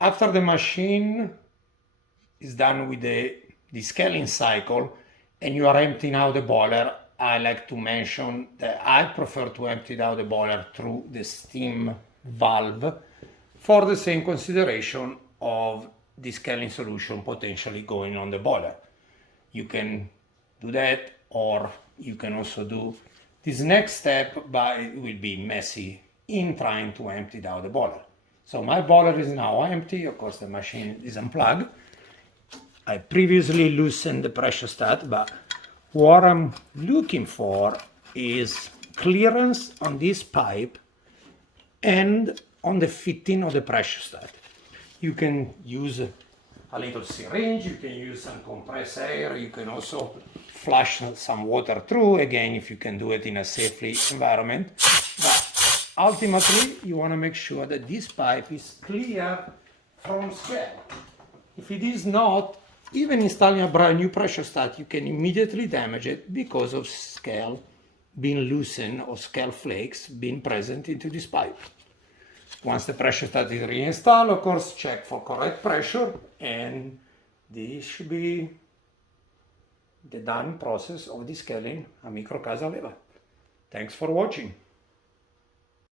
After the machine is done with the descaling cycle and you are emptying out the boiler, I like to mention that I prefer to empty out the boiler through the steam valve for the same consideration of descaling solution potentially going on the boiler. You can do that, or you can also do this next step, but it will be messy in trying to empty out the boiler. So my boiler is now empty. Of course, the machine is unplugged. I previously loosened the pressurestat, but what I'm looking for is clearance on this pipe and on the fitting of the pressurestat. You can use a little syringe, you can use some compressed air, you can also flush some water through, again, if you can do it in a safely environment. But ultimately, you want to make sure that this pipe is clear from scale. If it is not, even installing a brand new pressurestat, you can immediately damage it because of scale being loosened or scale flakes being present into this pipe. Once the pressurestat is reinstalled, of course, check for correct pressure, and this should be the done process of descaling a Microcasa Leva. Thanks for watching.